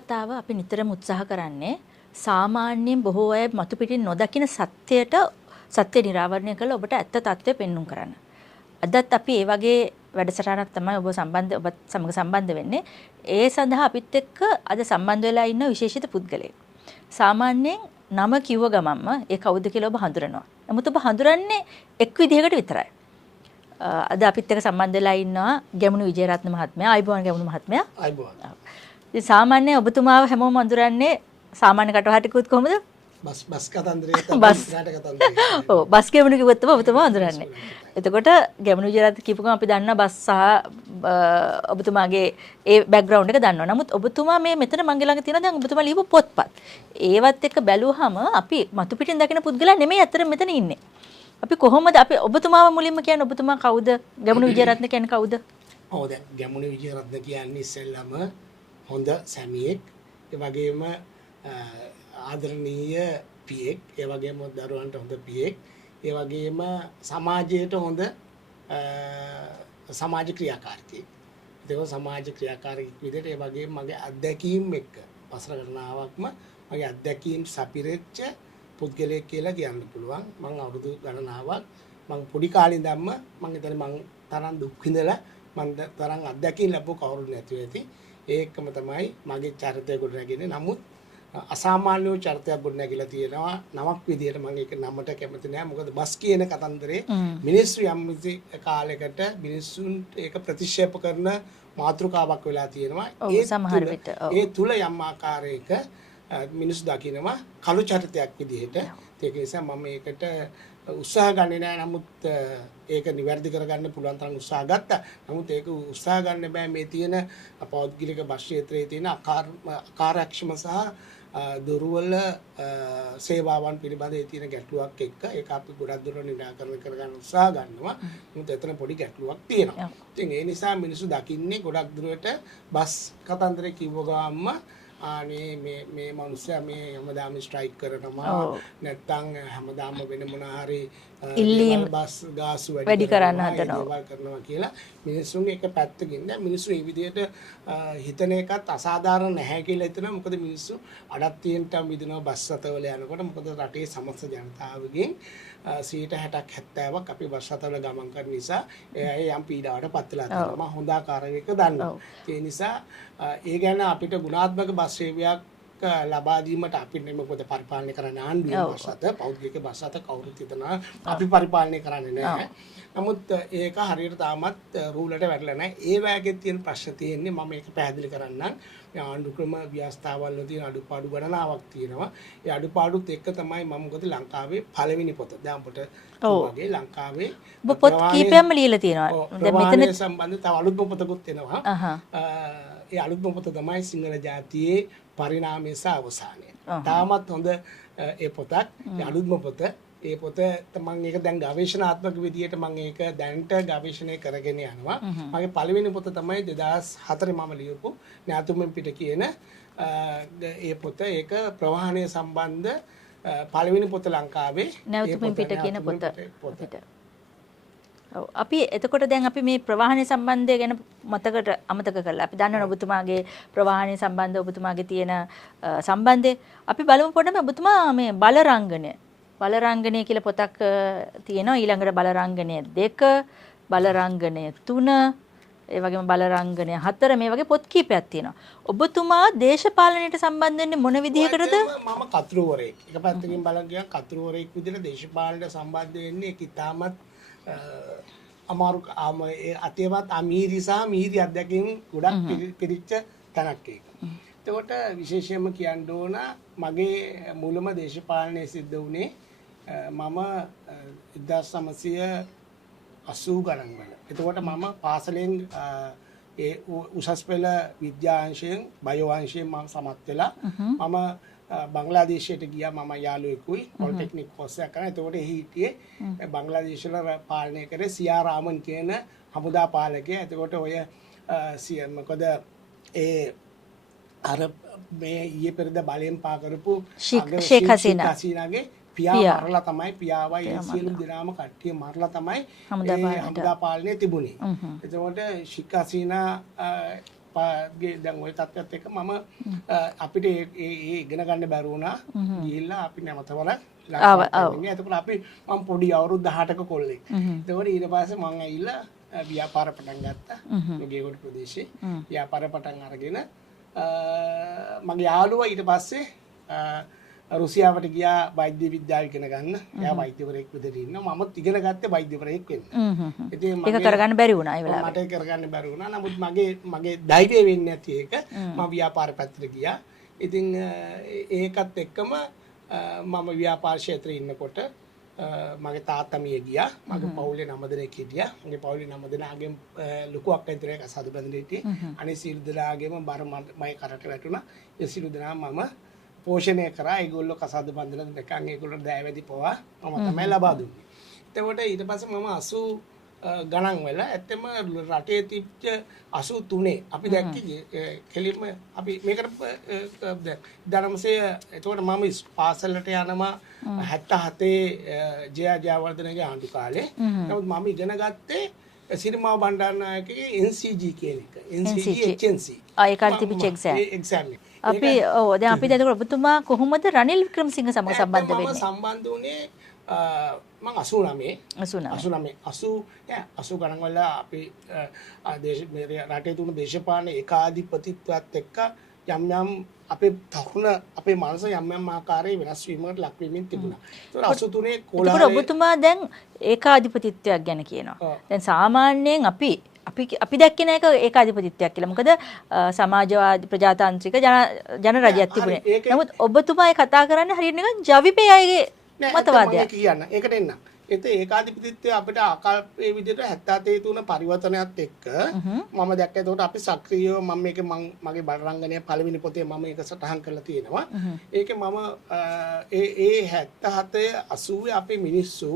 කතාව අපි නිතරම උත්සාහ කරන්නේ සාමාන්‍යයෙන් බොහෝ අය මතු පිටින් නොදකින සත්‍යයට සත්‍ය නිරාවරණය කරලා ඔබට ඇත්ත తත්වය පෙන්වන්න කරන්න. අදත් අපි ඒ වගේ වැඩසටහනක් තමයි ඔබ සමග සම්බන්ධ වෙන්නේ. ඒ සඳහා අපිත් එක්ක අද සම්බන්ධ වෙලා ඉන්න විශේෂිත පුද්ගලයෙක්. සාමාන්‍යයෙන් නම කිව්ව ගමන්ම ඒ කවුද කියලා ඔබ හඳුනනවා. නමුත් ඔබ හඳුනන්නේ එක් විදිහකට විතරයි. අද අපිත් එක්ක සම්බන්ධ වෙලා ඉන්නවා ගැමුණු විජේරත්න මහත්මයා. ආයිබෝන් ගැමුණු මහත්මයා. ආයිබෝන්. ඉතින් සාමාන්‍යයෙන් ඔබතුමාව හැමෝම හඳුරන්නේ සාමාන්‍ය කටවහටකුත් කොහොමද? බස් කතන්දරේ තමයි ඉස්සරහට කතන්දරේ. ඔව් බස් ගැමුණු කිව්වොත් තමයි ඔබතුමා හඳුරන්නේ. එතකොට ගැමුණු විජේරත්න කියපු ගමන් අපි දන්නා බස් සහ ඔබතුමාගේ ඒ බෑග්ග්‍රවුන්ඩ් එක දන්නවා. නමුත් ඔබතුමා මේ මෙතන මගේ ළඟ තියෙන දැන් ඔබතුමා ලියපු පොත්පත්. ඒවත් එක්ක බැලුවහම අපි මතු පිටින් දකින පුද්ගලයා නෙමෙයි අතර මෙතන ඉන්නේ. අපි කොහොමද අපි ඔබතුමාව මුලින්ම කියන්නේ ඔබතුමා කවුද? ගැමුණු විජේරත්න කියන්නේ කවුද? ඔව් දැන් ගැමුණු විජේරත්න කියන්නේ ඉස්සෙල්ලාම හොඳ සැමියෙක්. ඒ වගේම ආදරණීය පියෙක්. ඒ වගේම දරුවන්ට හොඳ පියෙක්. ඒ වගේම සමාජයට හොඳ සමාජ ක්‍රියාකාරියෙක්. ඒක සමාජ ක්‍රියාකාරියෙක් විදිහට ඒ වගේම මගේ අත්දැකීම් එක්ක වසර ගණනාවක්ම මගේ අත්දැකීම් සපිරෙච්ච පුද්ගලයෙක් කියලා කියන්න පුළුවන්. මම අවුරුදු ගණනාවක් මම පොඩි කාලේ ඉඳන්ම මම හිතන්නේ මම තරම් දුක් විඳලා මම තරම් අත්දැකීම් ලැබුව කවුරුත් නැතුව ඇති. ඒකම තමයි මගේ චරිතය ගොඩනගන්නේ. නමුත් අසාමාන්‍ය චරිතයක් ගොඩනැගිලා තියෙනවා. නමක් විදියට මම ඒක නමට කැමති නෑ. මොකද බස් කියන කතන්දරේ මිනිස්සු යම් කාලයකට මිනිස්සුන්ට ඒක ප්‍රතික්ෂේප කරන මාතෘකාවක් වෙලා තියෙනවා. ඒ තුල යම් ආකාරයක මිනිස්සු දකිනවා කළු චරිතයක් විදිහට. ඒක නිසා මම මේකට උත්සාහ ගන්නේ නැහැ. නමුත් ඒක නිවැරදි කරගන්න පුළුවන් තරම් උත්සාහ ගත්තා. නමුත් ඒක උත්සාහ ගන්න බෑ මේ තියෙන පෞද්ගලික බස් ක්ෂේත්‍රයේ තියෙන අකාර්යක්ෂම සහ දුර්වල සේවාවන් පිළිබඳව තියෙන ගැටලුවක් එක්ක ඒක අපි ගොඩක් දුරට නිරාකරණය කරගන්න උත්සාහ ගන්නවා. නමුත් එතන පොඩි ගැටලුවක් තියෙනවා. ඉතින් ඒ නිසා මිනිස්සු දකින්නේ ගොඩක් දුරට බස් කතන්දරේ කිව්ව ගාම්ම ආනේ මේ මනුස්සයා මේ හැමදාම ස්ට්‍රයික් කරනවා නැත්නම් හැමදාම වෙන මොන හරි ඉල්ලීම් බස් ගාසු වැඩි කරන්න හදනවා කියලා මිනිස්සුන්ගේ එක පැත්තකින් දැන් මිනිස්සු මේ විදිහට හිතන එකත් අසාධාරණ නැහැ කියලා හිතනවා. මොකද මිනිස්සු අඩත්තියෙන්ට මිදෙනවා බස් රථවල යනකොට. මොකද රටේ සමස්ත ජනතාවගෙන් 60%ක් 70ක් අපි බස් රථවල ගමන් කරන නිසා ඒ යම් පීඩාවට පත් වෙලා තියෙනවා. මම හොඳ ආකාරයක දන්නවා. ඒ නිසා ඒ ගැන අපිට ගුණාත්මක බස් සේවයක් ලබා දීමට අපිට මොකද පරිපාලනය කරන්න ආණ්ඩුවේ බස් රථ පෞද්ගලික බස් රථ කවුරුත් හිතනවා අපි පරිපාලනය කරන්නේ නැහැ. නමුත් ඒක හරියට තාමත් රූලට වැටලා නැහැ. ඒ වගේ තියෙන ප්‍රශ්න තියෙන්නේ මම මේක පැහැදිලි කරන්නම්. මේ ආණ්ඩු ක්‍රම ව්‍යවස්ථාවල් වල තියෙන අඩුපාඩු ගණනාවක් තියෙනවා. ඒ අඩුපාඩුත් එක්ක තමයි මම මොකද ලංකාවේ පළවෙනි පොත. දැන් අපිට වගේ ලංකාවේ පොත් කීපයක්ම ලියලා තියෙනවා. දැන් මෙතන සම්බන්ධ තව අලුත්ම පොතකුත් එනවා. ඒ අලුත්ම පොත තමයි සිංහල ජාතියේ පරිණාමය සහ අවසානය. තාමත් හොඳ ඒ පොතක්. ඒ අලුත්ම පොත. ඒ පොත මම ඒක දැන් ගවේෂණාත්මක විදියට මම ඒක දැනට ගවේෂණය කරගෙන යනවා. මගේ පළවෙනි පොත තමයි 2004 මම ලියපු ඥාතුමෙන් පිට කියන ඒ පොත. ඒක ප්‍රවාහනය සම්බන්ධ පළවෙනි පොත ලංකාවේ ඥාතුමෙන් පිට කියන පොත. අපි එතකොට දැන් අපි මේ ප්‍රවාහනය සම්බන්ධය ගැන අමතක කරලා අපි දන්නවනේ ඔබතුමාගේ ප්‍රවාහනය සම්බන්ධ ඔබතුමාගේ තියෙන සම්බන්ධය අපි බලමු පොඩ්ඩක් ඔබතුමා මේ බලරංගනය කියලා පොතක් තියෙනවා ඊළඟට බලරංගනය 2 බලරංගනය 3 ඒ වගේම බලරංගනය 4 මේ වගේ පොත් කීපයක් තියෙනවා ඔබතුමා දේශපාලනයට සම්බන්ධ වෙන්නේ මොන විදිහකටද මම කතුරුවරයෙක් එක පැත්තකින් බලන් ගියා කතුරුවරයෙක් විදිහට දේශපාලනයට සම්බන්ධ වෙන්නේ ඒක ඉතාමත් අමාරු අතේවත් අමීරි සහ මීරි අධ්‍යක්ෂකින් ගොඩක් පිරිච්ච තැනක් ඒක. එතකොට විශේෂයෙන්ම කියන්න ඕන මගේ මුලම දේශපාලනය සිද්ධ වුණේ මම 1980 ගණන් වල. එතකොට මම පාසලෙන් ඒ උසස් පෙළ විද්‍යාංශයෙන් බයෝ අංශයෙන් මම සමත් වෙලා මම බංග්ලාදේශයට ගියා මම යාළුවෙකුයි පොලිටෙක්නික් කෝස් එකක් කරා. එතකොට එහි හිටියේ බංග්ලාදේශ වල පාලනය කරේ සියා රාමන් කියන හමුදා පාලකයා. එතකොට ඔය මොකද ඒ අර මේ ඊයේ පෙරේද බලයෙන් පා කරපු ෂේක් හසීනාගේ පියා මරලා තමයි පියාවයි ඒ සියලු දෙනාම කට්ටිය මරලා තමයි හමුදා පාලනය තිබුණේ. එතකොට ෂේක් හසීනා අප්පාගේ දැන් ওই තත්ත්වයට එක්ක මම අපිට ඒ ඉගෙන ගන්න බැරි වුණා. ගිහිල්ලා අපි නැවත වර ලංකාවට එතකොට අපි මම පොඩි අවුරුදු 18ක කොල්ලෙක්. එතකොට ඊට පස්සේ මම ඇවිල්ලා ව්‍යාපාර පටන් ගත්තා. නුගේගොඩ ප්‍රදේශේ ව්‍යාපාර පටන් අරගෙන මගේ යාළුවා ඊට පස්සේ රුසියාවට ගියා වෛද්‍ය විද්‍යාව ඉගෙන ගන්න. එයා වෛද්‍යවරයෙක් විදිහට ඉන්නවා. මමත් ඉගෙන ගත්තේ වෛද්‍යවරයෙක් වෙන්න. ඉතින් ඒක කරගන්න බැරි වුණා ඒ වෙලාවට. මට කරගන්න බැරි වුණා. නමුත් මගේ ධෛර්යය වෙන්නේ නැති එක මම ව්‍යාපාර පැත්තට ගියා. ඉතින් ඒකත් එක්කම මම ව්‍යාපාර ක්ෂේත්‍රයේ ඉන්නකොට මගේ තාත්තා මිය ගියා. මගේ පවුලේ 9 දෙනෙක් හිටියා. මගේ පවුලේ 9 දෙනාගෙන් ලොකු අක්කා විතරක් අසාදු බඳින්න හිටියේ. අනිත් සියලු දෙනාගේම බර මගේ කරට වැටුණා. ඒ සියලු දෙනා මම පෝෂණය කරා. ඒගොල්ලෝ කසාද බඳලා දෙකන් ඒගොල්ලෝ දෑවැදි පවා මම තමයි ලබා දුන්නේ. එතකොට ඊට පස්සේ මම 80 ගණන් වල ඇත්තම රටේ තිබ්ච 83 අපි දැක්කේ කෙලින්ම අපි මේකට ධර්මසේ එතකොට මම පාසලට යනවා 77 ජයවර්ධනගේ ආණ්ඩු කාලේ. නමුත් මම ඉගෙන ගත්තේ සිරිමාව බණ්ඩාරනායකගේ NCG කියන එක. NCG HNC. ඒකට තිබිච්ච එක්සෑම් එක. අපි දැන් අපි දැන් ඔබතුමා කොහොමද රනිල් වික්‍රමසිංහ සමග සම්බන්ධ වෙන්නේ? මම සම්බන්ධ වුණේ මම 89 ගණන් වල අපි රටේ තුන දේශපාලන ඒකාධිපතිත්වයත් එක්ක යම් යම් අපේ තරුණ අපේ මනස යම් යම් ආකාරයේ වෙනස් වීමකට ලක් වෙමින් තිබුණා. ඒක 83 කොළහලේ. ඒකට ඔබතුමා දැන් ඒකාධිපතිත්වයක් ගැන කියනවා. දැන් සාමාන්‍යයෙන් අපි දැක්කේ නෑ ඒක ඒකාධිපතිත්වයක් කියලා. මොකද සමාජවාදී ප්‍රජාතාන්ත්‍රික ජන රජයක් තිබුණේ. නමුත් ඔබතුමා ඒ කතා කරන්නේ හරියට නිකන් ජවිපේ අයගේ මතවාදයක්. කියන්න. ඒකට එන්න. ඒකාධිපතිත්වය අපිට ආකල්පයේ විදිහට 77 තුන පරිවර්තනයත් එක්ක මම දැක්ක. ඒකට අපි සක්‍රීයව මම මේක මගේ බණරංගනයේ පළවෙනි පොතේ මම ඒක සටහන් කරලා තියෙනවා. ඒකේ මම ඒ 77 80 අපේ මිනිස්සු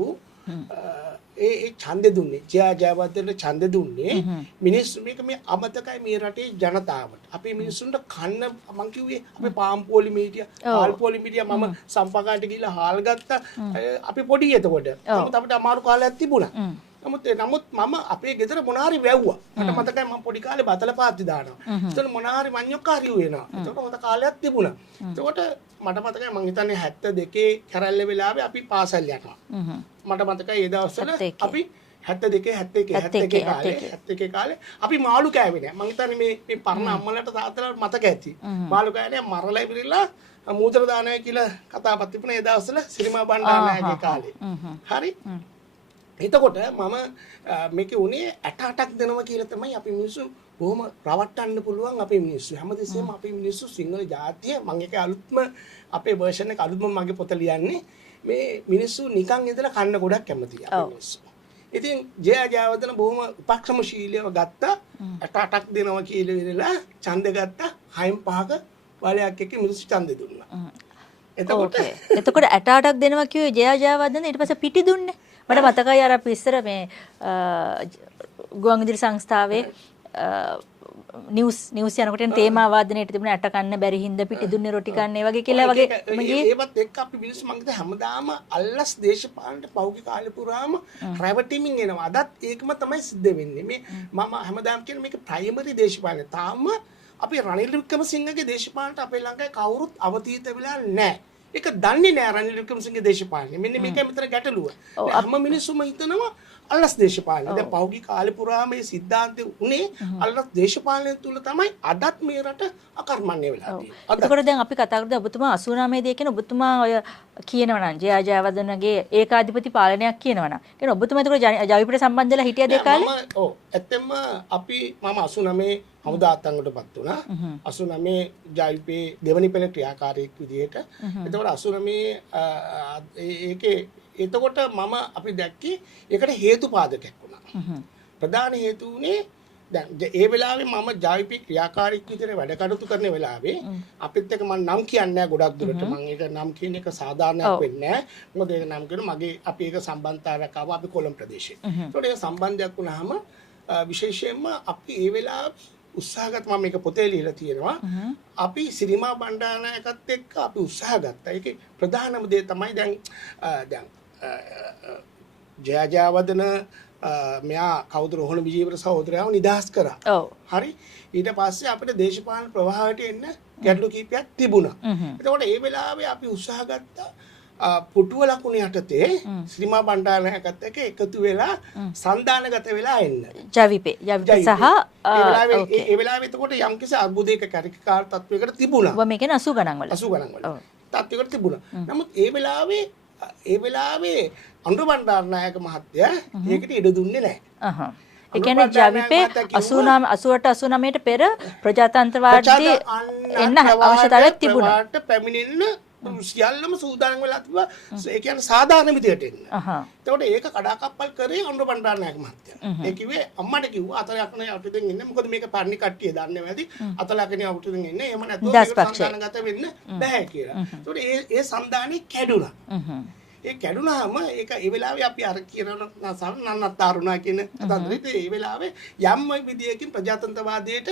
ඒ ඡන්දෙ දුන්නේ ජයවර්ධනට ඡන්දෙ දුන්නේ මිනිස්සු මේක මේ අමතකයි මේ රටේ ජනතාවට අපේ මිනිස්සුන්ට කන්න මං කිව්වේ අපේ පාම්පෝලි මීඩියා හාල්පෝලි මීඩියා මම සම්පකාට ගිහලා හාල් ගත්තා අපි පොඩි එතකොට නමුත් අපිට අමාරු කාලයක් තිබුණා නමුත් මම අපේ ගෙදර මොනාරි වැව්වා මට මතකයි මම පොඩි කාලේ බතල පාත්ති දානවා එතන මොනාරි මඤ්ඤොක්කාරි වෙනවා එතකොට හොඳ කාලයක් තිබුණා එතකොට මට මතකයි මං හිතන්නේ 72 කැරැල්ල වෙලාවේ අපි පාසල් යනවා මට මතකයි ඒ දවස්වල අපි 72 71 කාලේ අපි මාළු කෑවේ නෑ මං හිතන්නේ මේ පරණ අම්මලාට තාත්තලාට මතක ඇති මාළු කෑනේ මරලා ඉවරලා මූත්‍ර දානය කියලා කතාවක් තිබුණා ඒ දවස්වල සිරිමා බණ්ඩාරනායකගේ කාලේ හරි එතකොට මම මේකේ උනේ 88ක් දෙනවා කියලා තමයි අපි මිනිස්සු බොහොම රවට්ටන්න පුළුවන් අපේ මිනිස්සු හැමදෙස්සෙම අපේ මිනිස්සු සිංහල ජාතිය මම ඒක අලුත්ම අපේ වර්ෂන් එක අලුත්ම මගේ පොත ලියන්නේ මේ මිනිස්සු නිකන් ඉඳලා කන්න ගොඩක් කැමතියි අපේ මිනිස්සු. ඉතින් ජයවර්ධන බොහොම උපක්‍රමශීලීව ගත්තා 88ක් දෙනවා කියලා ඉරලා ඡන්ද ගත්තා 6-5ක වලයක් එක්ක මිනිස්සු ඡන්ද දුන්නා. එතකොට 88ක් දෙනවා කිව්වේ ජයවර්ධන ඊට පස්සේ පිටි දුන්නේ. මට මතකයි අර අපි ඉස්සර මේ ගුවන්විදුලි සංස්ථාවේ නිවුස් යනකොට තේමා වාදනයේට තිබුණ ඇට කන්න බැරි හින්දා පිටි දුන්නේ රොටි කන්න ඒ වගේ කියලා වගේ ඒවත් එක්ක අපි මිනිස්සු මං හිතා හැමදාම අල්ලස් දේශපාලනට පහුගිය කාලේ පුරාම රැවටිමින් එනවා. අදත් ඒකම තමයි සිද්ධ වෙන්නේ. මේ මම හැමදාම කියන මේක ප්‍රයිමරි දේශපාලනය. තාම අපි රනිල් වික්‍රමසිංහගේ දේශපාලනට අපේ ලංකාවේ කවුරුත් අවතීත වෙලා නැහැ. ඒක දන්නේ නැහැ රනිල් වික්‍රමසිංහගේ දේශපාලනය. මෙන්න මේකයි මෙතන ගැටලුව. හැම මිනිස්සුම හිතනවා අල්ලස් දේශපාලනය. දැන් පහුගිය කාලේ පුරාම මේ සිද්ධාන්තය උනේ අල්ලස් දේශපාලනය තුල තමයි අදත් මේ රට අකර්මණ්‍ය වෙලා තියෙන්නේ. එතකොට දැන් අපි කතා කරද්දී ඔබතුමා 89 දී කියන ඔබතුමා ඔය කියනවා නම් ජයවර්ධනගේ ඒකාධිපති පාලනයක් කියනවා නම්. කියන ඔබතුමා එතකොට ජවිපෙට සම්බන්ධ වෙලා හිටියද ඒ කාලේ? ඔව්. ඇත්තෙන්ම මම 89 හමුදා අත්අඩංගුවට වුණා. 89 ජවිපේ දෙවනි පෙළ ක්‍රියාකාරීෙක් විදිහට. එතකොට 89 ඒකේ එතකොට මම අපි දැක්කේ ඒකට හේතු පාදකයක් වුණා. ප්‍රධාන හේතු උනේ දැන් ඒ වෙලාවේ මම ජවිපී ක්‍රියාකාරීෙක් විදිහට වැඩ කටයුතු කරන වෙලාවේ අපිත් එක්ක මම නම් කියන්නේ නැහැ ගොඩක් දුරට. මම ඒක නම් කියන එක සාධාරණයක් වෙන්නේ නැහැ. මොකද ඒක නම් කියන මගේ අපි ඒක සම්බන්ධතාවයක් ආවා අපි කොළඹ ප්‍රදේශයේ. ඒකට ඒක සම්බන්ධයක් වුණාම විශේෂයෙන්ම අපි ඒ වෙලාවේ උත්සාහගත මම මේක පොතේ ලියලා තියෙනවා. අපි සිරිමා බණ්ඩාරනායකත් එක්ක අපි උත්සාහ ගත්තා. ඒකේ ප්‍රධානම දේ තමයි දැන් ජයවර්ධන මෙයා කවුද රෝහණ විජේවීර සහෝදරයාව නිදහස් කරා. ඔව්. හරි. ඊට පස්සේ අපිට දේශපාලන ප්‍රවාහයට එන්න ගැටලු කීපයක් තිබුණා. එතකොට ඒ වෙලාවේ අපි උත්සාහ ගත්තා පුටුව ලකුණු යටතේ ශ්‍රීමා බණ්ඩාරනායකත් එක්ක එකතු වෙලා සන්දානගත වෙලා එන්න. ජවිපේ සහ ඒ වෙලාවේ එතකොට යම්කිසි අර්බුදයක කරිකාර තත්වයකට තිබුණා. ඔබ මේ කියන්නේ 80 ගණන් වල. 80 ගණන් වල. තත්වයකට තිබුණා. නමුත් ඒ වෙලාවේ අනුර බණ්ඩාරනායක මහත්තයා ඒකට ඉඩ දුන්නේ නැහැ. ඒ කියන්නේ ජවිපේ 89 88 89ට පෙර ප්‍රජාතන්ත්‍රවාදී එන්න අවශ්‍යතාවයක් තිබුණා. පැමිණෙන්න සියල්ලම සූදානම් වෙලා තිබ්බා. ඒ කියන්නේ සාධාරණ විදියට එන්න. එතකොට ඒක කඩාකප්පල් කරේ අනුර බණ්ඩාරනායක මහත්තයා. ඒ කිව්වේ අම්මට කිව්වා අතල යකනේ අපිටෙන් ඉන්න. මොකද මේක පරිණි කට්ටිය දන්නේ නැති. අතල යකනේ අපිටෙන් ඉන්නේ. එහෙම නැතුව මේක සම්දානගත වෙන්න බෑ කියලා. එතකොට ඒ සම්දානේ කැඩුනා. ඒ කැඩුනාම ඒක ඒ වෙලාවේ අපි අර කියන නන්නත්තරුණා කියන කතන්දරෙත් ඒ වෙලාවේ යම් විදියකින් ප්‍රජාතන්ත්‍රවාදයට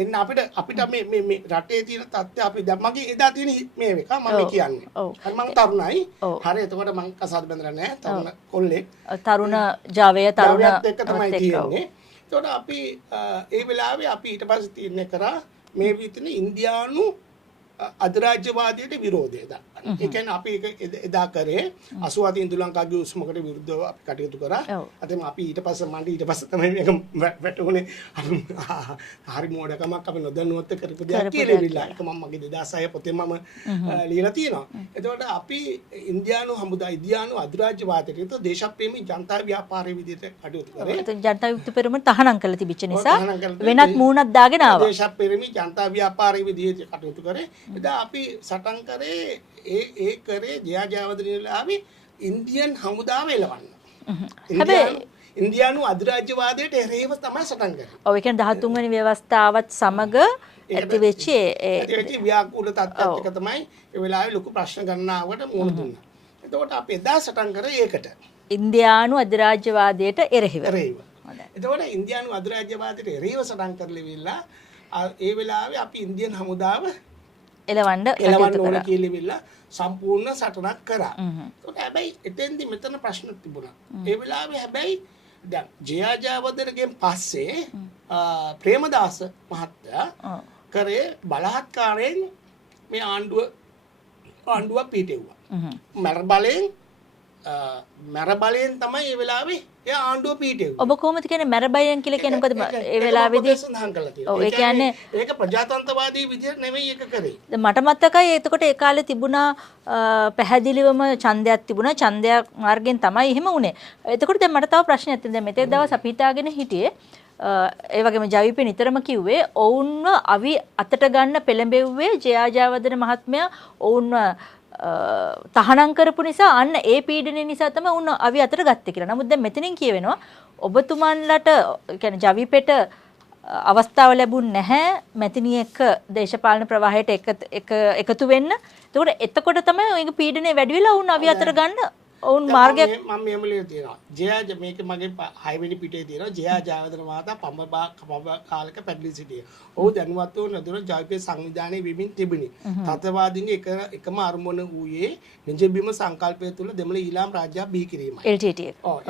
එන්න අපිට මේ රටේ තියෙන තත්ත්වය අපි දැන් මගේ එදා තියෙන මේ එක මම කියන්නේ. හරි මම තරුණයි. හරි එතකොට මම කසාද බඳලා නැහැ. තරුණ කොල්ලෙක්. තරුණ ජාවය තරුණ එක්ක තමයි තියෙන්නේ. එතකොට අපි ඒ වෙලාවේ අපි ඊට පස්සේ තීරණය කරා මේ විදිහට ඉන්දියානු අධිරාජ්‍යවාදයට විරෝධය දක්වන්න. ඒ කියන්නේ අපි ඒක එදා කරේ 87 ඉන්දු ලංකාවේ උස්මකට විරුද්ධව අපි කටයුතු කරා. අතම අපි ඊට පස්සේ තමයි මේක වැටුනේ. හරි මෝඩකමක් අපි නොදන්නුවත් කරපු දෙයක් කියලා. ඒක මම මගේ 2006 පොතේ මම ලියලා තියෙනවා. එතකොට අපි ඉන්දියානු අධිරාජ්‍යවාදයට දේශප්‍රේමී ජනතා ව්‍යාපාරයේ විදිහට කටයුතු කරේ. එතකොට ජනතා විමුක්ති පෙරමුණ තහනම් කරලා තිබිච්ච නිසා වෙනත් මූණක් දාගෙන ආවා. දේශප්‍රේමී ජනතා ව්‍යාපාරයේ විදිහට කටයුතු කරේ. එදා අපි සටන් කරේ ඒ කරේ ජයජයවර්ධනලාවේ ඉන්දියන් හමුදාව එලවන්න. ඉන්දියානු අධිරාජ්‍යවාදයට එරෙහිව තමයි සටන් කරේ. ඔව් ඒ කියන්නේ 13 වෙනි ව්‍යවස්ථාවත් සමග ඇතිවෙච්ච ඒ ව්‍යාකූල තත්ත්වයක් එක තමයි ඒ වෙලාවේ ලොකු ප්‍රශ්න ගණනාවකට මුහුණ දුන්නා. එතකොට අපි එදා සටන් කරේ ඒකට. ඉන්දියානු අධිරාජ්‍යවාදයට එරෙහිව. එතකොට ඉන්දියානු අධිරාජ්‍යවාදයට එරෙහිව සටන් කරලා ඒ වෙලාවේ අපි ඉන්දියන් හමුදාව එලවන්න ඕන කියලා සම්පූර්ණ සටනක් කරා. ඒකට හැබැයි එතෙන්දි මෙතන ප්‍රශ්න තිබුණා. ඒ වෙලාවේ හැබැයි දැන් ජයජයවර්ධනගෙන් පස්සේ ප්‍රේමදාස මහත්තයා කරේ බලහත්කාරයෙන් මේ ආණ්ඩුව පිටෙව්වා. මර බලයෙන් තමයි ඒ වෙලාවේ ඒ ආණ්ඩුව පිටෙව්වා. ඔබ කොහොමද කියන්නේ මර බලයෙන් කියලා කියන්නේ මොකද ඒ වෙලාවේදී සඳහන් කරලා තියෙනවා. ඔව් ඒ කියන්නේ ඒක ප්‍රජාතන්ත්‍රවාදී විදිහට නෙමෙයි ඒක කරේ. මට මතකයි එතකොට ඒ කාලේ තිබුණා පැහැදිලිවම ඡන්දයක් තිබුණා. ඡන්දයක් මාර්ගෙන් තමයි එහෙම වුනේ. එතකොට දැන් මට තව ප්‍රශ්නයක් තියෙනවා. දැන් මෙතේ දවස් අපි හිතාගෙන හිටියේ ඒ වගේම ජවිපේ නිතරම කිව්වේ ඔවුන්ව අවි අතට ගන්න පෙළඹෙව්වේ ජයජයවර්ධන මහත්මයා ඔවුන්ව තහනම් කරපු නිසා අන්න ඒ පීඩනය නිසා තමයි උන් අවි අතට ගත්තේ කියලා. නමුත් දැන් මෙතනින් කියවෙනවා ඔබතුමන්ලට කියන්නේ ජවිපෙට අවස්ථාව ලැබුණ නැහැ මැතිණිය එක්ක දේශපාලන ප්‍රවාහයට එකතු වෙන්න. එතකොට තමයි ඔයගේ පීඩනය වැඩි වෙලා උන් අවි අතට ගන්න ඔවුන් මාර්ගයක් මම මෙහෙම ලියලා තියෙනවා. මේක මගේ 6 වෙනි පිටේ තියෙනවා. ජයජයවර්ධන මහතා පඹ කාලක පැටලී සිටියේ. ඔහු දැනුවත් වූ නදුන ජවිපේ සංවිධානයේ විමින් තිබුණි. තත්ත්වවාදීන්ගේ එකම අරමුණ වූයේ නිජබිම සංකල්පය තුළ දෙමළ ඊළාම් රාජ්‍යයක් බිහි කිරීමයි. LTT.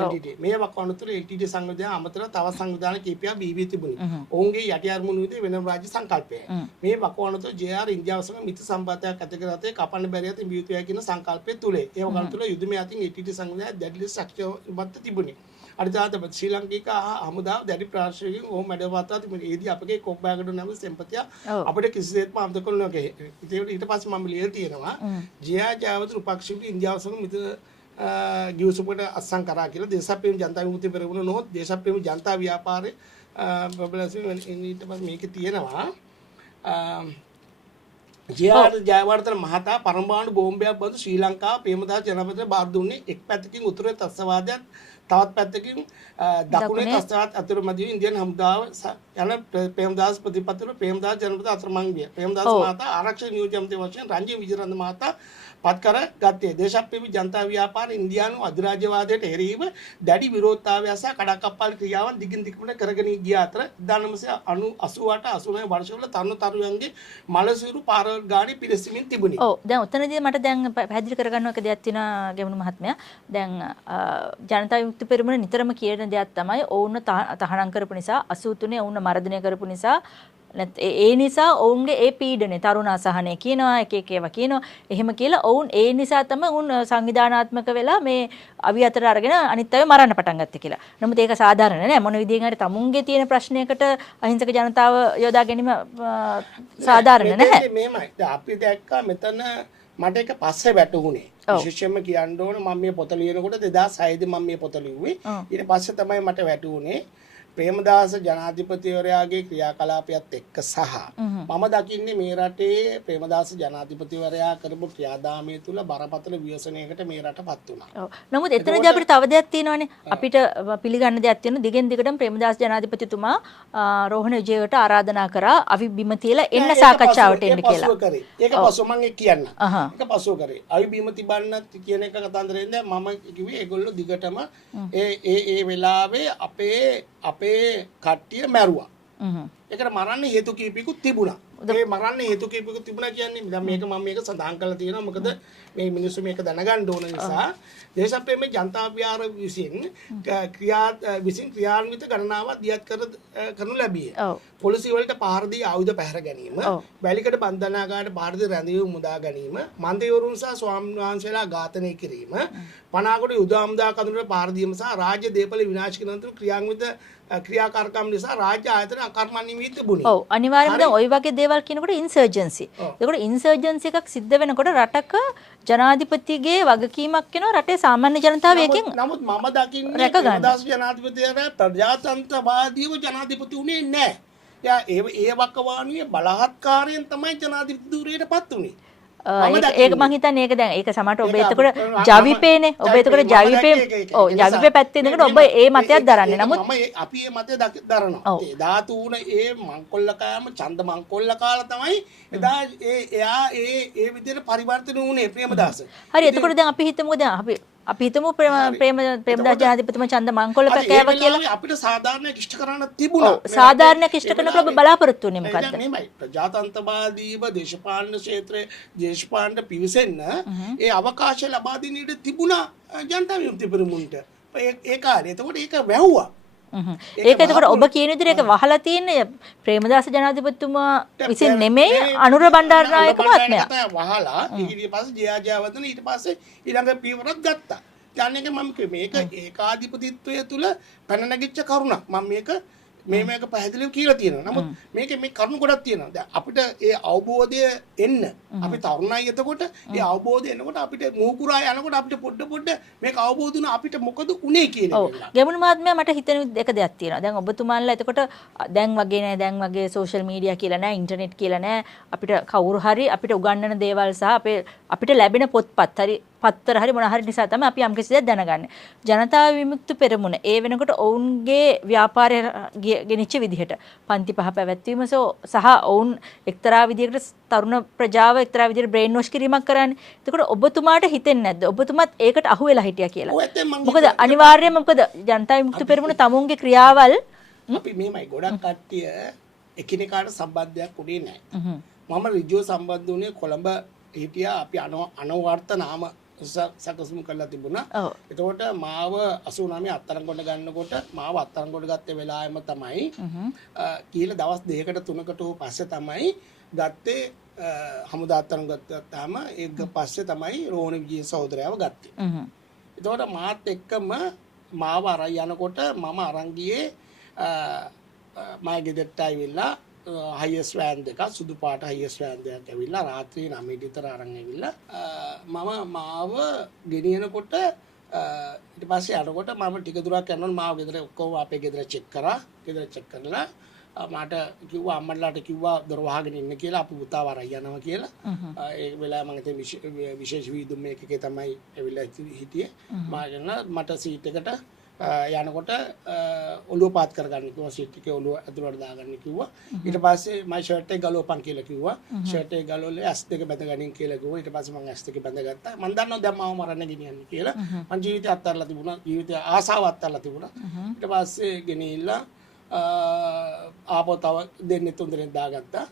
LTT. මේ වකවානු තුළ LTT සංවිධානය අමතරව තවත් සංවිධාන කිහිපයක් බිහි වී තිබුණි. ඔවුන්ගේ යටි අරමුණු විදිහේ වෙනම රාජ්‍ය සංකල්පය. මේ වකවානු තුළ JR ඉන්දියාව සමග මිත්‍ර සම්බන්ධයක් ඇති කර ඇතේ කපන්න බැරි ඇති බියුතුය කියන සංකල්පය තුලේ. ඒ වකවානු තුළ යුදමේ අතින් LTT සංවිධානය දැඩි ලෙස ශක්තිමත් තිබුණි. අරිතාද ශ්‍රී ලංකික හමුදාව දැඩි ප්‍රාශ්‍රයකින් ඕම මැඩපත්තා තිබුණි. ඒදී අපගේ කොබ්බෑගඩ නම් සෙම්පතිය අපිට කිසිසේත්ම අමතක කළ නොකේ. ඊට පස්සේ මම ලියලා තියෙනවා ජයජයවර්ධන උපක්ෂිප්ට ඉන්දියාව සමග මිත්‍ර ගිවිසුමකට අත්සන් කරා කියලා දේශප්‍රේමී ජනතා විමුක්ති පෙරමුණ නොහොත් දේශප්‍රේමී ජනතා ව්‍යාපාරයේ ප්‍රබලසින් ඊට පස්සේ මේකේ තියෙනවා ජයවර්ධන මහතා පරමාණු බෝම්බයක් බඳු ශ්‍රී ලංකාව ප්‍රේමදාස ජනපදයට බාර දුන්නේ එක් පැත්තකින් උතුරේ ත්‍රස්තවාදයක් තවත් පැත්තකින් දකුණේ ත්‍රස්තවාද අතරමැදිව ඉන්දියන් හමුදාව යන ප්‍රේමදාස ප්‍රතිපත්තිවල ප්‍රේමදාස ජනපති අතරමං විය. ප්‍රේමදාස මහතා ආරක්ෂක නියෝජ්‍ය අමාත්‍ය වශයෙන් රංජිත් විජේරත්න මහතා පත් කර ගත්තේ. දේශප්‍රේමී ජනතා ව්‍යාපාර ඉන්දියානු අධිරාජ්‍යවාදයට එරෙහිව දැඩි විරෝධතාවය සහ කඩාකප්පල් ක්‍රියාවන් දිගින් දිගටම කරගෙන ගිය අතර 1988 89 වර්ෂවල තරුණ තරුණයන්ගේ මලසිරු පාරවල් ගානේ පිරිසිමින් තිබුණි. ඔව් දැන් උතනදී මට දැන් පැහැදිලි කරගන්න එක දෙයක් තියෙනවා ගෙවුණු මහත්මයා. දැන් ජනතා විමුක්ති පෙරමුණ නිතරම කියන දෙයක් තමයි ඔවුන් තහනම් කරපු නිසා 83 ඔවුන් මර්ධනය කරපු නිසා ඒ නිසා ඔවුන්ගේ ඒ පීඩනේ තරුණ අසහනය කියනවා එක එක ඒවා කියනවා එහෙම කියලා ඔවුන් ඒ නිසා තමයි ඔවුන් සංවිධානාත්මක වෙලා මේ අවි අතර අරගෙන අනිත් අය මරන්න පටන් ගත්තේ කියලා. නමුත් ඒක සාධාරණ නෑ මොන විදිහෙන් හරි තමුන්ගේ තියෙන ප්‍රශ්නයකට අහිංසක ජනතාව යොදා ගැනීම සාධාරණ නැහැ. මේමයි. අපි දැක්කා මෙතන මට එක පස්සේ වැටුනේ. විශේෂයෙන්ම කියන්න ඕන මම මේ පොත ලියනකොට 2006 දී මම මේ පොත ලිව්වේ. ඊට පස්සේ තමයි මට වැටුනේ ප්‍රේමදාස ජනාධිපතිවරයාගේ ක්‍රියාකලාපයත් එක්ක සහ මම දකින්නේ මේ රටේ ප්‍රේමදාස ජනාධිපතිවරයා කරපු ක්‍රියාදාමය තුල බරපතල ව්‍යසනයකට මේ රටපත් වුණා. ඔව්. නමුත් එතනදී අපිට තව දෙයක් තියෙනවානේ. අපිට පිළිගන්න දෙයක් තියෙනවා. දිගෙන් දිගටම ප්‍රේමදාස ජනාධිපතිතුමා රෝහණ විජේවට ආරාධනා කරා අවි බිම තියලා එන්න සාකච්ඡාවට එන්න කියලා. ඒක පසුව මම කියන්න. ඒක පසුව කරේ. අවි බිම තිබන්න කියන එක කතන්දරෙන්ද මම කිව්වේ ඒගොල්ලෝ දිගටම ඒ වෙලාවේ අපේ කට්ටිය මැරුවා. ඒකට මරන්න හේතු කීපයකුත් තිබුණා. ඒ මරන්න හේතු කීපයකුත් තිබුණා කියන්නේ දැන් මේක මම මේක සඳහන් කරලා තියෙනවා. මොකද මේ මිනිස්සු මේක දැනගන්න ඕන නිසා දේශප්‍රේමී ජනතා විහාර විසින් ක්‍රියාන්විත ගණනාවක් දියත් කරනු ලැබියේ. පොලිසිය වලට පහර දී ආයුධ පැහැර ගැනීම, වැලිකඩ බන්ධනාගාරයට පහර දී රැඳවීම මුදා ගැනීම, මන්ත්‍රීවරුන් සහ ස්වාමීන් වහන්සේලා ඝාතනය කිරීම, පනාගොඩ යුද හමුදා කඳුරට පහර දීම සහ රාජ්‍ය දේපල විනාශ කිරීම ක්‍රියාන්විත ක්‍රියාකාරකම් නිසා රාජ්‍ය ආයතන අකර්මණ්‍ය වී තිබුණේ. ඔව් අනිවාර්යයෙන්ම දැන් ওই වගේ දේවල් කියනකොට ඉන්සර්ජන්සි. ඒකට ඉන්සර්ජන්සි එකක් සිද්ධ වෙනකොට රටක ජනාධිපතිගේ වගකීමක් වෙනවා රටේ සාමාන්‍ය ජනතාව එකෙන්. නමුත් මම දකින්නේ ප්‍රේමදාස ජනාධිපතිවරයා ප්‍රජාතන්ත්‍රවාදීව ජනාධිපති උනේ නැහැ. යා ඒ වකවානුවේ බලහත්කාරයෙන් තමයි ජනාධිපති ධූරයටපත් උනේ. ඒක මං හිතන්නේ ඒක දැන් ඒක සමහරට ඔබ එතකොට ජවිපේනේ ඔබ එතකොට ජවිපේ ඔව් ජවිපේ පැත්තේ ඉඳගෙන ඔබ ඒ මතයක් දරන්නේ නමුත් අපි ඒ මතය දරනවා ඒ ධාතු උන ඒ මංකොල්ල කෑම ඡන්ද මංකොල්ල කාලා තමයි එදා එයා ඒ විදිහට පරිවර්තන වුණේ ප්‍රේමදාස හරි එතකොට දැන් අපි හිතමුකෝ දැන් අපි හිතමු ප්‍රේමදාස ජනාධිපතිතුමා ඡන්ද මංකොල්ල කෑවා කියලා අපිට සාධාරණ කිෂ්ඨ කරන්න තිබුණා සාධාරණ කිෂ්ඨ කරනකොට ඔබ බලාපොරොත්තු වෙන්නේ මොකද්ද මේමයි ප්‍රජාතන්ත්‍රවාදීව දේශපාලන ක්ෂේත්‍රයේ දේශපාලන පිවිසෙන්න ඒ අවකාශය ලබා දෙන්න ඉඩ තිබුණා ජනතා විමුක්ති පෙරමුණට ඒ කාර්යය එතකොට ඒක වැහුවා ඒක එතකොට ඔබ කියන විදිහට ඒක වහලා තියෙන්නේ ප්‍රේමදාස ජනාධිපතිතුමා විසින් නෙමෙයි අනුර බණ්ඩාරනායක මහත්මයා වහලා ඊට පස්සේ ජයාජයවර්ධන ඊට පස්සේ ඊළඟ පියවරක් ගත්තා. යන්නේ මම මේක ඒකාධිපතිත්වය තුල පැන නැගිච්ච කරුණක්. මම මේක පැහැදිලිව කියලා තියෙනවා. නමුත් මේකේ මේ කරුණු ගොඩක් තියෙනවා. දැන් අපිට ඒ අවබෝධය එන්න අපි තරුණයි එතකොට ඒ අවබෝධය එනකොට අපිට මූකුරා යනකොට අපිට පොඩ මේක අවබෝධ වුණා අපිට මොකද උනේ කියන එක. ඔව්. ගැමුණු මහත්මයා මට හිතෙන එක දෙයක් තියෙනවා. දැන් ඔබතුමාලා එතකොට දැන් වගේ නෑ දැන් වගේ සෝෂල් මීඩියා කියලා නෑ ඉන්ටර්නෙට් කියලා නෑ අපිට කවුරු හරි අපිට උගන්වන දේවල් සහ අපිට ලැබෙන පොත්පත් හරි පත්තර හරි මොන හරි නිසා තමයි අපි යම්කිසි දෙයක් දැනගන්නේ. ජනතා විමුක්ති පෙරමුණ ඒ වෙනකොට ඔවුන්ගේ ව්‍යාපාරය ගෙනිච්ච විදිහට පන්ති පහ පැවැත්වීම සහ ඔවුන් එක්තරා විදිහකට තරුණ ප්‍රජාව එක්තරා විදිහට බ්‍රේන් වොෂ් කිරීමක් කරන්නේ. එතකොට ඔබතුමාට හිතෙන්නේ නැද්ද? ඔබතුමාත් ඒකට අහු වෙලා හිටියා කියලා. මොකද අනිවාර්යයෙන්ම මොකද ජනතා විමුක්ති පෙරමුණ තමුන්ගේ ක්‍රියාවල් අපි මෙහෙමයි ගොඩක් කට්ටිය එකිනෙකාට සම්බන්ධයක් උනේ නැහැ. මම ඍජුව සම්බන්ධ වුණේ කොළඹ හිටියා අපි අනවර්ත නාම සකස්මු කරලා තිබුණා. එතකොට මාව 89 අත්අඩංගුවට ගන්නකොට මාව අත්අඩංගුවට ගත්තේ වෙලාවෙම තමයි කියලා දවස් 2කට 3කට පස්සේ තමයි ගත්තේ හමුදා අත්අඩංගුවට ගත්තාම ඒක පස්සේ තමයි රෝහණ විජේ සහෝදරයව ගත්තේ. එතකොට මාත් එක්කම මාව අරන් යනකොට මම අරන් ගියේ මගේ ගෙදරට ආවිල්ලා හයිස් වෑන් දෙකක් සුදු පාට හයිස් වෑන් දෙකක් ඇවිල්ලා රාත්‍රී 9 විතර අරන් ඇවිල්ලා මම මාව ගෙනියනකොට ඊට පස්සේ යනකොට මම ටික දුරක් යනකොට මාව ගෙදර ඔක්කොම අපේ ගෙදර චෙක් කරා ගෙදර චෙක් කරලා මට කිව්වා අම්මලාට කිව්වා දොර වහගෙන ඉන්න කියලා අපි පුතාව අරන් යනවා කියලා ඒ වෙලාව මම හිතේ විශේෂ වීදුම් මේකේ තමයි ඇවිල්ලා හිටියේ මට සීට් එකට යනකොට ඔළුව පාත් කරගන්න කිව්වා සීට් එකේ ඔළුව ඇතුළට දාගන්න කිව්වා ඊට පස්සේ මම ෂර්ට් එක ගලවපන් කියලා කිව්වා ෂර්ට් එක ගලවලා ඇස් දෙක බැඳ ගනින් කියලා කිව්වා ඊට පස්සේ මම ඇස් දෙක බැඳගත්තා මම දන්නවා දැන් මාව මරන්න ගෙනියන්නේ කියලා මම ජීවිතය අත්හැරලා තිබුණා ජීවිතය ආසාව අත්හැරලා තිබුණා ඊට පස්සේ ගෙනිහිල්ලා ආපහු තව දෙන්නේ තුන් දෙනෙක් දාගත්තා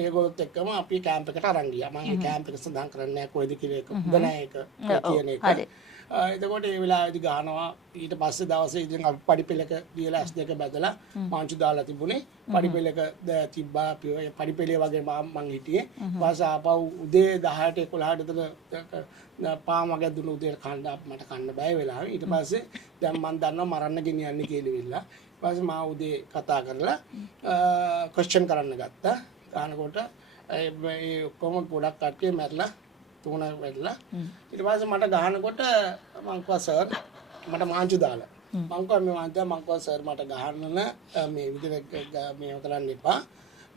ඒගොල්ලොත් එක්කම අපි කැම්ප් එකට අරන් ගියා මම ඒ කැම්ප් එක සඳහන් කරන්නේ නැහැ කොයිද කියලා ඒක හොඳ නැහැ ඒක කියන එක එතකොට ඒ වෙලාවේදී ගහනවා ඊට පස්සේ දවසේ ඉතින් අපි පඩිපෙළක ගිහලා ඇස් දෙක බැදලා මාංචු දාලා තිබුණේ පඩිපෙළක තිබ්බා අපි ඔය පඩිපෙළේ වගේ මං හිටියේ ඊපස්සේ ආපහු උදේ 10ට 11ට එතන පාන් වගේ දුන්න උදේ කන්න මට කන්න බෑ වෙලාවෙ ඊට පස්සේ දැන් මං දන්නවා මරන්න ගෙනියන්නේ කියලා ඉවිල්ලා ඊපස්සේ මා උදේ කතා කරලා ක්වෙස්චන් කරන්න ගත්තා ගන්නකොට ඒ ඔක්කොම ගොඩක් කට්ටිය මැරලා තුන වෙලා ඊට පස්සේ මට ගහනකොට මං කිව්වා සර් මට මාංචු දාලා මං කිව්වා මේ මාංචු මං කිව්වා සර් මට ගහන්න මේ විදිහට මේ කරන්න එපා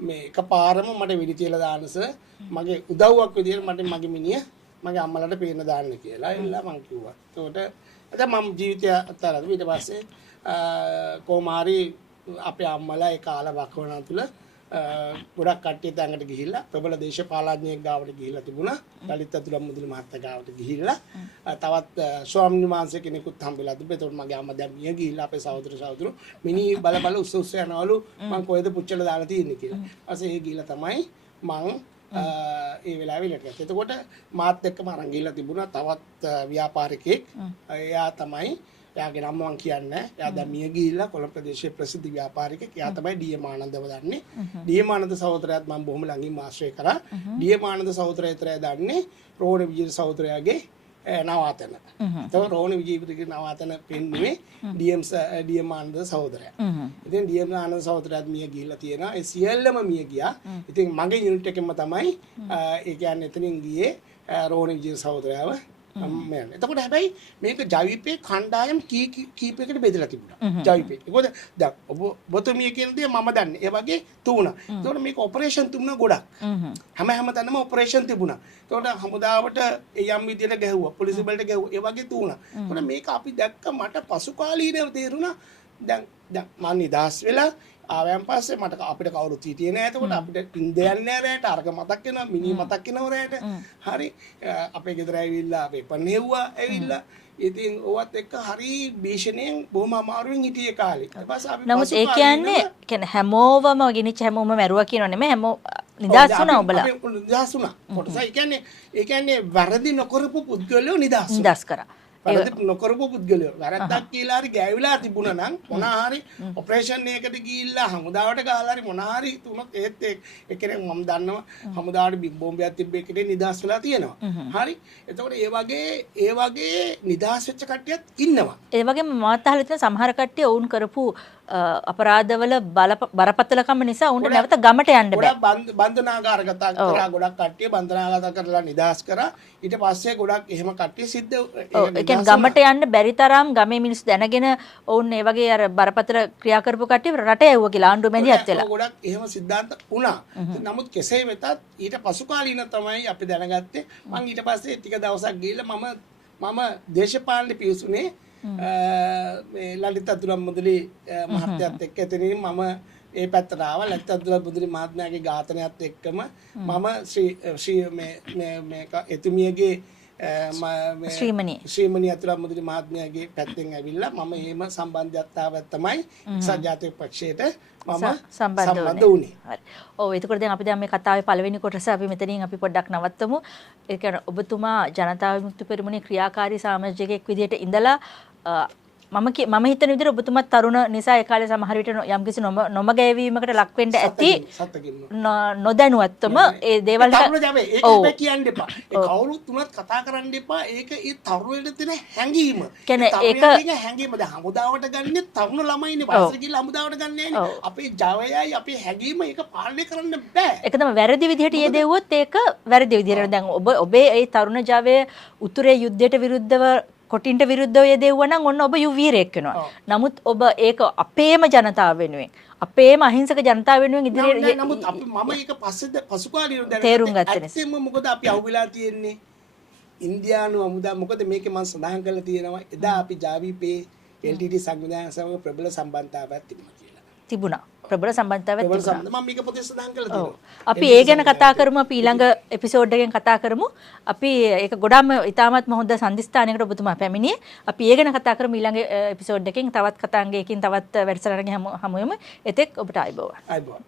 මේ එකපාරම මට වෙඩි තියලා දාන්න සර් මගේ උදව්වක් විදිහට මට මගේ මිනිහ මගේ අම්මලාට පේන්න දාන්න කියලා එල්ලා මං කිව්වා ඒකට දැන් මම ජීවිතය අත්හැරලා ඊට පස්සේ කොමාරි අපේ අම්මලා ඒ කාල වකවන තුල ගොඩක් කට්ටිය තැනකට ගිහිල්ලා ප්‍රබල දේශපාලඥයෙක් ගාවට ගිහිල්ලා තිබුණා. ලලිත් අතුලම් මුදලි මහත්තයා ගාවට ගිහිල්ලා තවත් ස්වාමීන් වහන්සේ කෙනෙකුත් හම්බෙලා තිබ්බා. ඒතකොට මගේ අම්මා දැන් මිය ගිහිල්ලා අපේ සහෝදර මිනි බල උස්ස යනවලු මං කොහෙද පුච්චලා දාලා තියෙන්නේ කියලා. ඊපස්සේ ඒ ගිහිල්ලා තමයි මං ඒ වෙලාවේ ඉලක්කයක්. එතකොට මාත් එක්කම අරන් ගිහිල්ලා තිබුණා තවත් ව්‍යාපාරිකයෙක්. එයා තමයි එයාගේ නම මම කියන්නේ. එයා දැන් මිය ගිහිල්ලා කොළඹ ප්‍රදේශයේ ප්‍රසිද්ධ ව්‍යාපාරිකයෙක්. එයා තමයි ඩී.එම්. ආනන්දව දන්නේ. ඩී.එම්. ආනන්ද සහෝදරයාත් මම බොහොම ළඟින් ආශ්‍රය කරා. ඩී.එම්. ආනන්ද සහෝදරයා විතරයි දන්නේ රෝණ විජය සහෝදරයාගේ නවාතන. ඒක රෝණ විජයගේ නවාතන පෙන්නුවේ ඩී.එම්. ආනන්ද සහෝදරයා. ඉතින් ඩී.එම්. ආනන්ද සහෝදරයාත් මිය ගිහිල්ලා තියෙනවා. ඒ සියල්ලම මිය ගියා. ඉතින් මගේ යුනිට් එකෙන්ම තමයි ඒ කියන්නේ එතනින් ගියේ රෝණ විජය සහෝදරයාව එතකොට හැබැයි මේක ජවිපේ කණ්ඩායම් කීපයකට බෙදලා තිබුණා. ජවිපේ. ඒකෝද දැන් ඔබතුමිය කියන දේ මම දන්නේ. ඒ වගේ තුන. ඒතකොට මේක ඔපරේෂන් තුන ගොඩක්. හැම තැනම ඔපරේෂන් තිබුණා. ඒතකොට හමුදාවට යම් විදියට ගැහුවා. පොලිසිය වලට ගැහුවා. ඒ වගේ තුන. ඒතකොට මේක අපි දැක්ක මට පසු කාලීනව තේරුණා. දැන් මම නිදාස් වෙලා ආවයන් පස්සේ මට අපිට කවුරුත් හිටියේ නෑ. එතකොට අපිට නිින්ද යන්නේ නෑ රැට. අරක මතක් වෙනවා, මිනි මතක් වෙනවා රැට. හරි. අපේ ගෙදර ඇවිල්ලා අපේ පණෙව්වා ඇවිල්ලා. ඉතින් ඕවත් එක්ක හරි භීෂණයෙන් බොහොම අමාරුවෙන් හිටියේ කාලේ. ඊට පස්සේ අපි නමුත් ඒ කියන්නේ හැමෝවම ගිනිච්ච හැමෝම මැරුවා කියනෝ නෙමෙයි හැමෝ නිදාස් වුණා ඔබලා. නිදාස් වුණා. කොටස ඒ කියන්නේ වැරදි නොකරපු පුද්ගලයෝ නිදාස් කරා. වැරදි නොකරපු පුද්ගලයෝ වැරද්දක් කියලා හරි ගෑවිලා තිබුණා නම් මොනවා හරි ඔපරේෂන් එකකට ගිහිල්ලා හමුදාවට ගහලා හරි මොනවා හරි තුනක් ඒත් එක්කෙනෙක් මම දන්නවා හමුදාවට බිග් බෝම්බයක් තිබ්බ එකේ නිදාස් වෙලා තියෙනවා. හරි. එතකොට ඒ වගේ නිදාස් වෙච්ච කට්ටියත් ඉන්නවා. ඒ වගේම මමත් අහලා තියෙන සමහර කට්ටිය වුන් කරපු අපරාධවල බරපතලකම නිසා උන්ට නැවත ගමට යන්න බෑ. ගොඩක් බන්ධනාගාරගත කරා ගොඩක් කට්ටිය බන්ධනාගත කරලා නිදාස් කරා. ඊට පස්සේ ගොඩක් එහෙම කට්ටිය සිද්ධ ගමට යන්න බැරි තරම් ගමේ මිනිස්සු දැනගෙන ඔවුන් ඒ වගේ අර බරපතල ක්‍රියා කරපු කට්ටිය රට යවුවා කියලා ආණ්ඩුව මැදිහත් වෙලා. ගොඩක් එහෙම සිද්ධාන්ත වුණා. නමුත් කෙසේ වෙතත් ඊට පසු කාලීන තමයි අපි දැනගත්තේ. මම ඊට පස්සේ ටික දවසක් ගිහිල්ලා මම දේශපාලන පියුසුනේ මේ ලලිත් අතුලම් මුදලි මහත්තයත් එක්ක එතනින් මම ඒ පැත්තට ආවා. ලලිත් අතුලම් මුදලි මහත්මයාගේ ඝාතනයත් එක්කම මම ශ්‍රී මේ එතුමියගේ ශ්‍රීමණී අතුලම් මුදලි මහත්මයාගේ පැත්තෙන් ඇවිල්ලා මම එහෙම සම්බන්ධතාවයක් තමයි සජාතික පක්ෂයට මම සම්බන්ධ වුණේ. හරි. ඔව් එතකොට දැන් අපි දැන් මේ කතාවේ පළවෙනි කොටස අපි මෙතනින් අපි පොඩ්ඩක් නවත්තමු. ඒ කියන්නේ ඔබතුමා ජනතා විමුක්ති පෙරමුණේ ක්‍රියාකාරී සමාජිකයෙක් විදිහට ඉඳලා මම හිතන විදිහට ඔබතුමාත් තරුණ නිසා ඒ කාලේ සමහර විට යම්කිසි නොමගෑවීමකට ලක් වෙන්න ඇති නොදැනුවත්වම ඒ දේවල් ඒක කියන්න එපා. ඒ කවුරුත් තුනත් කතා කරන්න එපා. ඒක ඒ තරුණයට තියෙන හැඟීම. කියන්නේ ඒක හැඟීම දැන් හමුදාවට ගන්නේ තරුණ ළමයිනේ. පස්සේ ගිහලා හමුදාවට ගන්නේ නැහැ. අපේ ජවයයි අපේ හැඟීම ඒක පාලනය කරන්න බෑ. ඒක තමයි වැරදි විදිහට යෙදෙව්වොත් ඒක වැරදි විදිහට දැන් ඔබේ ඒ තරුණ ජවයේ උතුරේ යුද්ධයට විරුද්ධව කොටින්ට විරුද්ධව යෙදෙව්වා නම් ඔන්න ඔබ යුවීරයෙක් වෙනවා. නමුත් ඔබ ඒක අපේම ජනතාව වෙනුවෙන් අපේම අහිංසක ජනතාව වෙනුවෙන් ඉදිරියට නමුත් මම ඒක පසු කාලීනව තේරුම් ගත්ත නිසා. ඇත්තම මොකද අපි අහුවෙලා තියෙන්නේ ඉන්දියානු හමුදා මොකද මේකේ මම සඳහන් කරලා තියෙනවා එදා අපි ජාවිපේ LTT සංවිධානය සමග ප්‍රබල සම්බන්ධතාවයක් තිබුණා කියලා. තිබුණා. ප්‍රබල සම්බන්ධතාවයක් ප්‍රබල තිබුණා. සම්බන්ධ මම මේක පොතේ සඳහන් කරලා තියෙනවා. අපි ඒ ගැන කතා කරමු. අපි ඊළඟ එපිසෝඩ් එකෙන් කතා කරමු. අපි ඒක ගොඩාක්ම ඉතාමත්ම හොඳ සම්දිස්ථානයකට ඔබතුමා පැමිණියේ. අපි ඒ ගැන කතා කරමු ඊළඟ එපිසෝඩ් එකෙන් තවත් කතාංගයකින් තවත් වැඩසටහනකින් හමු වෙමු. එතෙක් ඔබට ආයුබෝවන්. ආයුබෝවන්.